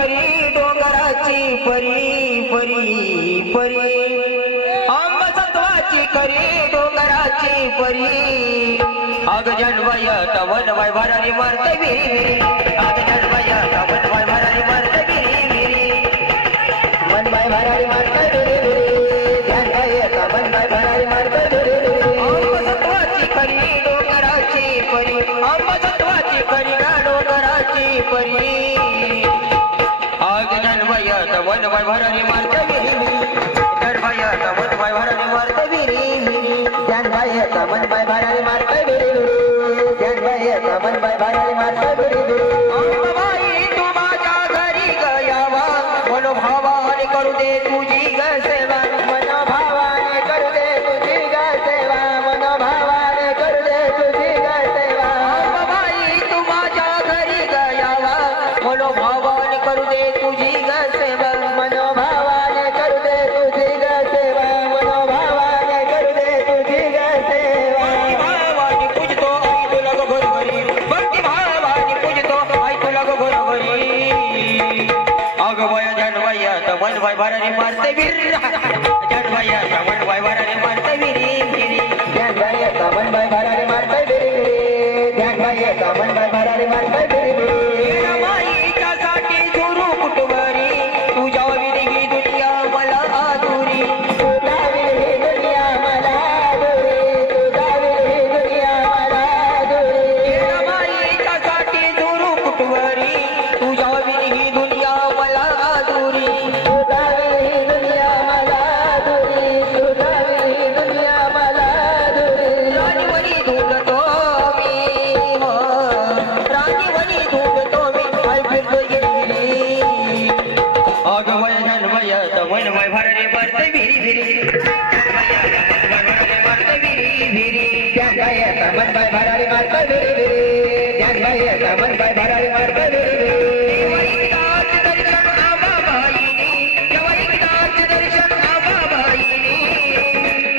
परी डोंगराची परी परी परी. अंबसत्वाची करी डोंगराची परी. अग जन्मय तवन वैभरारी मरते विरी विरी अग जन्मय तवन वैभरारी मरते विरी विरी मन वैभरारी मरते विरी विरी तवन विरी विरी करी डोंगराची परी. अंब करी डोंगराची परी. वैभराने मारते विहिरी दडबाई आता मन वैभराने मारते विहिरी विहिरी ज्ञानबाई आता मन वैभराने मारते विहिरी विहिरी ज्ञानबाई आता मन वैभराने मारते विहिरी विहिरी तू माझ्या घरी गयावा मनोभावाने करू दे तुझी ग या श्रवण वैवाराने मारता विरी गिरी ज्ञान येता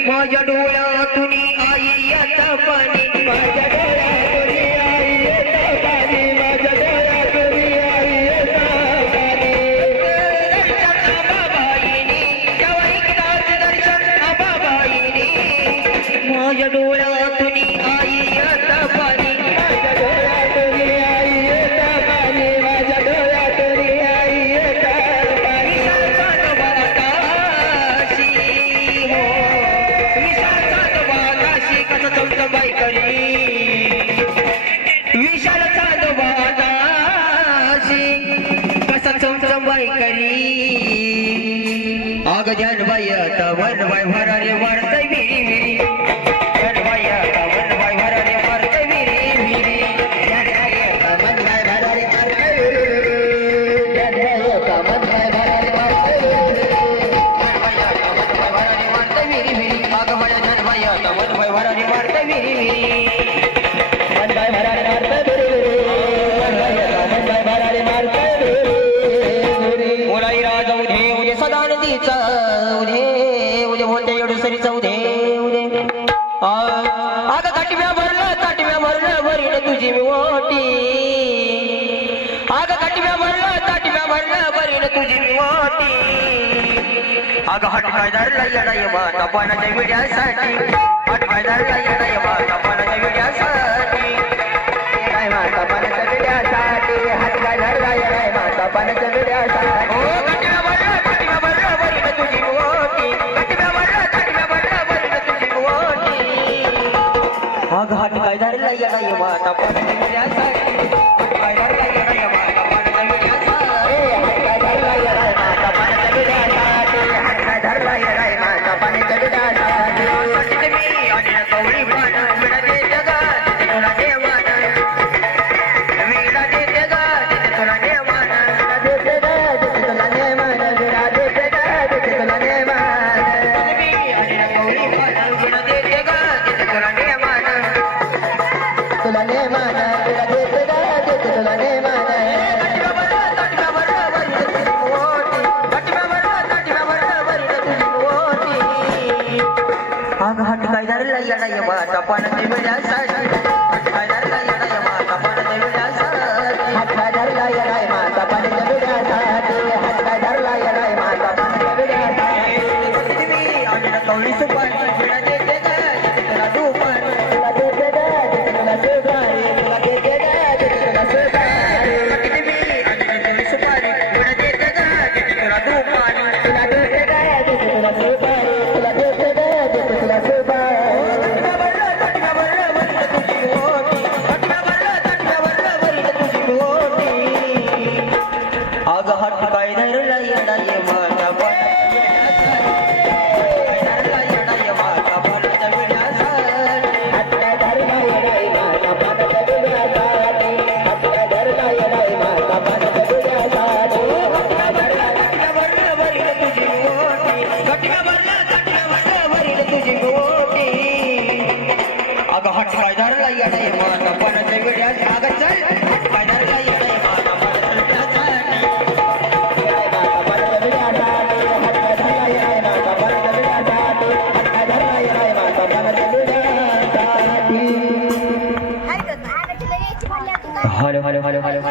माझ्या डोळ्यातून आई याचा पाणी होती अगं हट फायदार लढाई बा तपानाच्या मीडियासाठी हट फायदार लढाई नाही मा तपानाच्या मीडियासाठी हट फायदार लढाई बा तपानाच्या मीडियासाठी ओ कटिया बरा कटिया बरा बरी तुझी होती कटिया घाट काय झालेला याला यमाच्या पाण्यात मिळण्यासाठी आम्हाला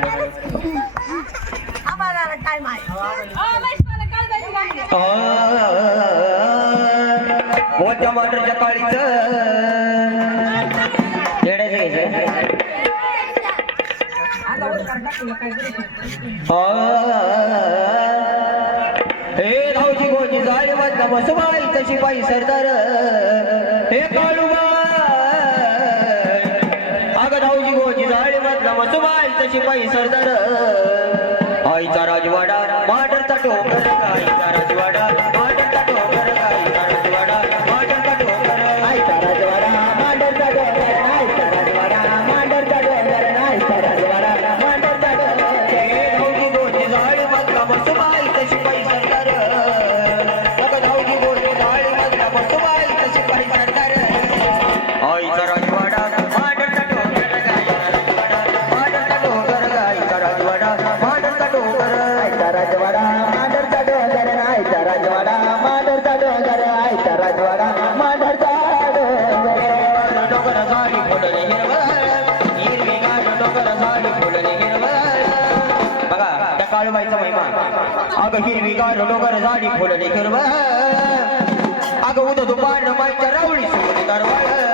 हो टमाटरच्या काळीच. घ्यायचं हे. धावची गोजी झाली माझा तशी पाई सरदार. हे काळू वसुबा आईचा शिपाई सरदार. आईचा राजवाडा महाडरचा टोंगर आईचा राजवाडा. अग हिरवीगार डोगर जाडी फुलले हिरव अग उद दुपार माईच्या रावळी सुरू दरवळ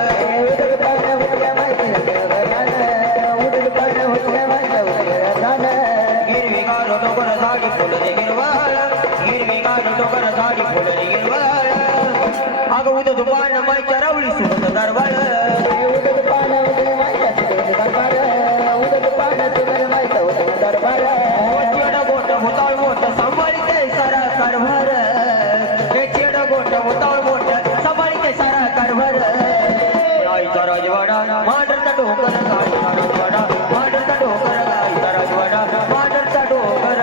राजवाडा मांडरचा डोकर गाईचा राजवाडा मांडरचा डोकर गाईचा राजवाडा मांडरचा डोकर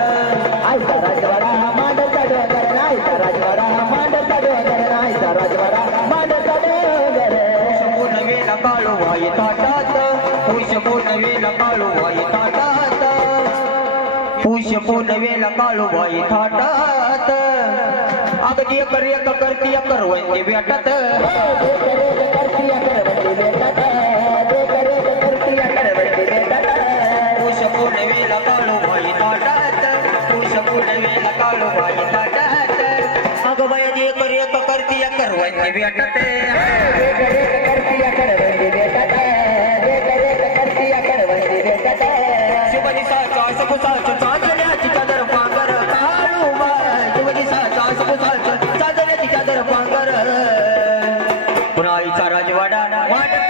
आईचा राजवाडा मांडरचा डोकर नाहीचा राजवाडा मांडरचा डोकर नाहीचा राजवाडा मांडरचा डोकर संपूर्ण वेला काळो वाई ताटात पुष पूर्ण वेला काळो वाई ताटात ಎಟತೆ शिवनिसाचा सपुसाचा चांदण्याची चादर पांगर काळू माय शिवनिसाचा सपुसाचा चांदण्याची चादर पांगर. पुन्हा आईचा राजवाडा. वाडा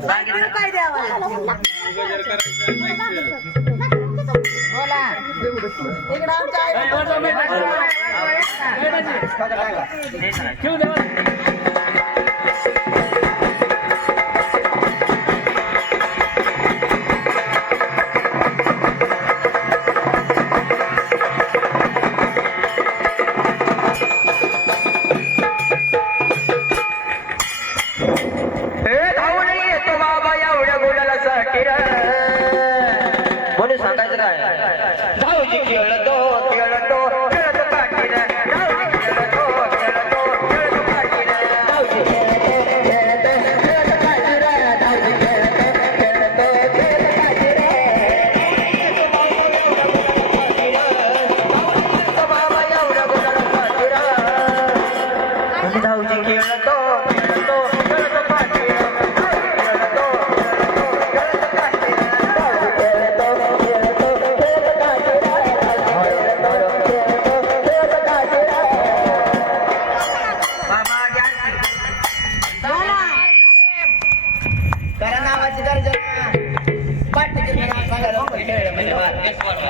बाकी काय द्यावा? बोला. इकडं आमच्या आई- ठेवू देवा பேசுவாங்க